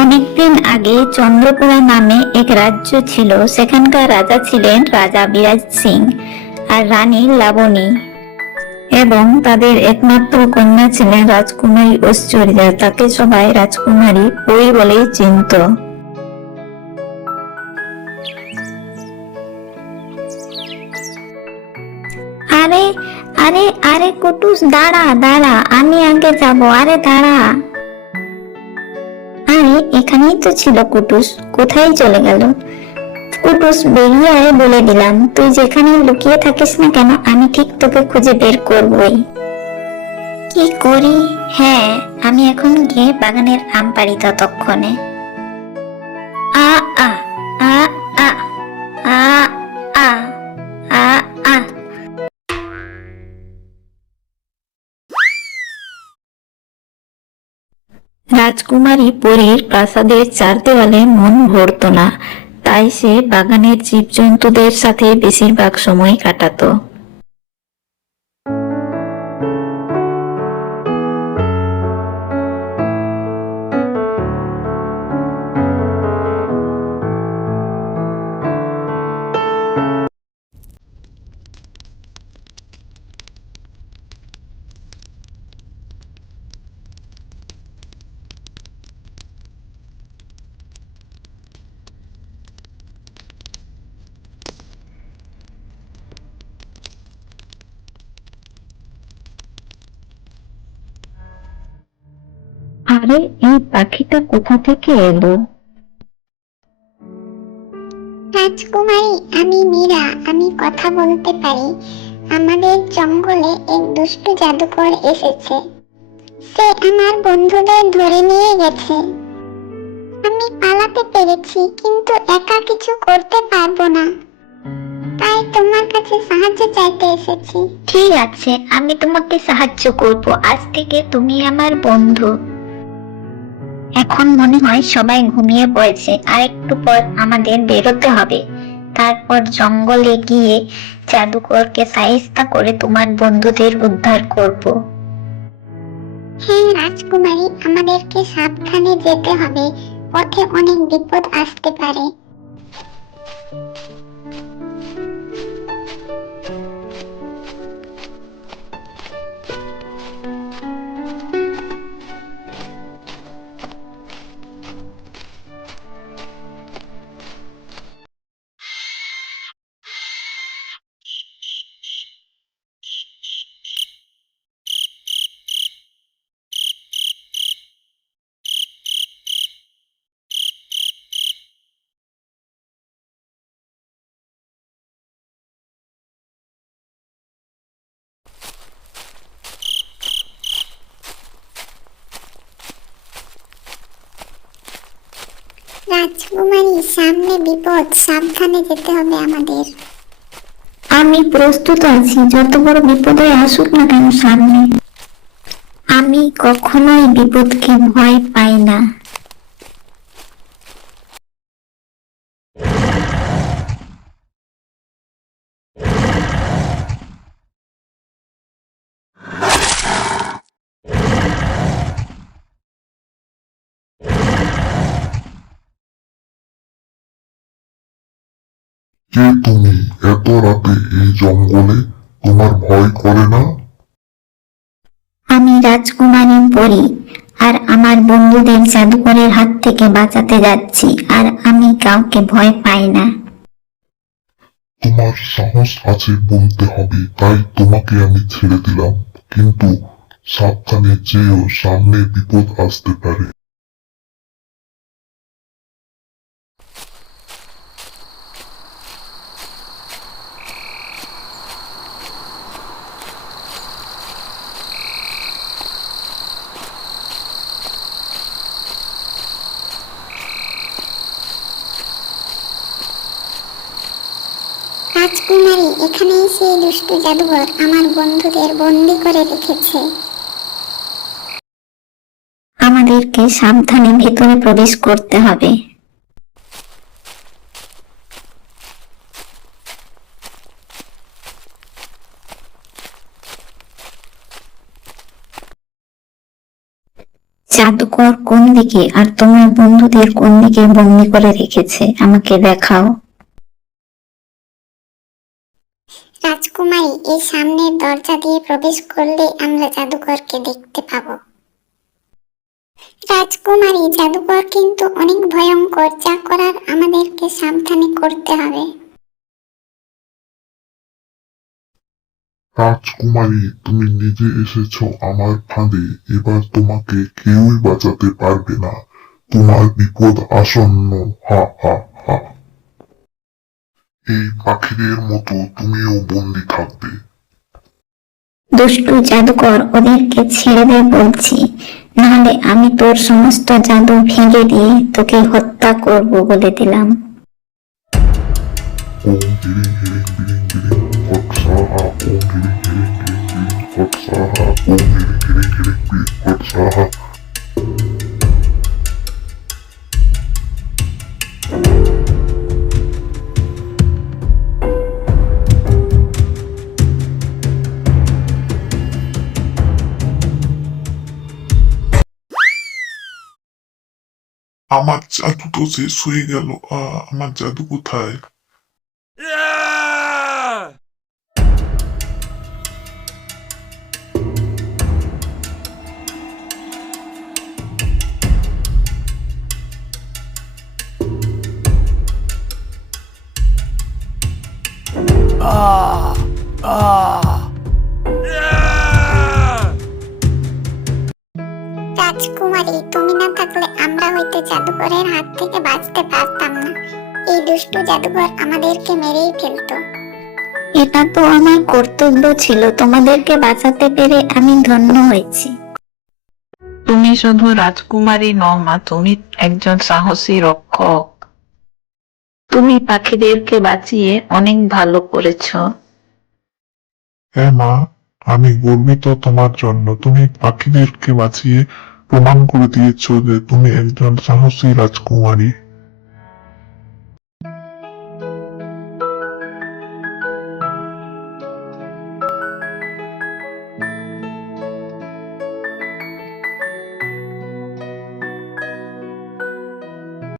অনেকদিন আগে চন্দ্রপুরা নামে এক রাজ্য ছিল। সেখানকার রাজা ছিলেন রাজা বিরাজ সিং আর রানী লাবণী, এবং তাদের একমাত্র কন্যা ছিলেন রাজকুমারী ঐশ্বর্যা। তাকে সবাই রাজকুমারী পরী বলেই চিনত। আরে আরে আরে কুটুস, দাঁড়া দাঁড়া, আমি আগে যাব। আরে দাঁড়া। আরে এখানেই তো ছিল কুটুস, কোথায় চলে গেল? কুটুস, বেরিয়ে আয় বলে দিলাম। তুই যেখানে লুকিয়ে থাকিস না কেন, আমি ঠিক তোকে খুঁজে বের করবই। কি করি? হ্যাঁ, আমি এখন গিয়ে বাগানের আম পাড়ি ততক্ষণে। আ আ আ আ আ আ আ আ। রাজকুমারী পরীর প্রাসাদের চার দেওয়ালে মন ভরত না, তাই সে বাগানের জীবজন্তুদের সাথে বেশিরভাগ সময় কাটাতো। আরে এই পাখিটা কোথা থেকে এলো? রাজকুমারী, আমি মীরা। আমি কথা বলতে পারি। আমাদের জঙ্গলে এক দুষ্টু জাদুকর এসেছে। সে আমার বন্ধুদের ধরে নিয়ে গেছে। আমি পালাতে পেরেছি, কিন্তু একা কিছু করতে পারবো না। তাই তোমার কাছে সাহায্য চাইতে এসেছি। ঠিক আছে, আমি তোমাকে সাহায্য করব। আজ থেকে তুমি আমার বন্ধু। এখন মনে হয় সবাই ঘুমিয়ে পড়েছে, আর একটু পর আমাদের বেরোতে হবে। তারপর জঙ্গলে গিয়ে জাদুকরকে শায়েস্তা করে তোমার বন্ধুদের উদ্ধার করব। হ্যাঁ রাজকুমারী, আমাদেরকে সাবধানে যেতে হবে। পথে অনেক বিপদ আসতে পারে। রাজকুমারী, সামনে বিপদ, সাবধানে যেতে হবে আমাদের। আমি প্রস্তুত আছি, যত বড় বিপদে আসুক না কেন সামনে। আমি কখনোই বিপদকে ভয় পাই না। কে তুমি এত রাতে এই জঙ্গলে? তোমার ভয় করে না? আমি রাজকুমারী পরী, আর আমার বন্ধুদের জাদুকরের হাত থেকে বাঁচাতে যাচ্ছি, আর আমি কাউকে ভয় পাই না। তোমার সাহস আছে বলতে হবে, তাই তোমাকে আমি ছেড়ে দিলাম। কিন্তু সাবধানে যেও, সামনে বিপদ আসতে পারে। রাজকুমারী, এখানেই সেই দুষ্টু জাদুকর আমার বন্ধুদের বন্দি করে রেখেছে। আমাদেরকে সাবধানে ভেতরে প্রবেশ করতে হবে। জাদুকর কোন দিকে আর তোমার বন্ধুদের কোন দিকে বন্দি করে রেখেছে আমাকে দেখাও। রাজকুমারী, এই সামনের দরজা দিয়ে প্রবেশ করলে আমরা জাদুকরকে দেখতে পাবো। রাজকুমারী, জাদুকর কিন্তু অনেক ভয়ঙ্কর, যা করার আমাদেরকে সাবধানে করতে হবে। রাজকুমারী, তুমি নিজে এসেছো আমার ফাঁদে, এবার তোমাকে কেউই বাঁচাতে পারবে না। তোমার বিপদ আসন্ন। হা হা হা। এই পাখিদের মতো তুমিও বন্দি থাকবে। দুষ্টু জাদুকর, ওদেরকে ছেড়ে দে বলছি, নাহলে আমি তোর সমস্ত জাদু ভেঙে দিয়ে তোকে হত্যা করব বলে দিলাম। ওম হিরিং হিরিং বিরিং বিরিং ফট সাহা। ওম হিরিং হিরিং বিরিং বিরিং ফট সাহা। ওম হিরিং হিরিং হিরিং বিরিং ফট সাহা। আমার জাদু তো শেষ হয়ে গেল। আমার জাদু কোথায়? রাজকুমারী, তুমি না থাকলে আমরা হয়তো জাদুকরের হাত থেকে বাঁচতে পারতাম না। এই দুষ্টু জাদুকর আমাদেরকে মেরেই ফেলতো। এটা তো আমার কর্তব্য ছিল, তোমাদেরকে বাঁচাতে পেরে আমি ধন্য হয়েছি। তুমি শুধু রাজকুমারী নও মা, তুমি একজন সাহসী রক্ষক। তুমি পাখিদেরকে বাঁচিয়ে অনেক ভালো করেছো। হ্যাঁ মা, আমি গর্বিত তোমার জন্য। তুমি পাখিদেরকে বাঁচিয়ে প্রমাণ করে দিয়েছো যে তুমি একজন সাহসী রাজকুমারী।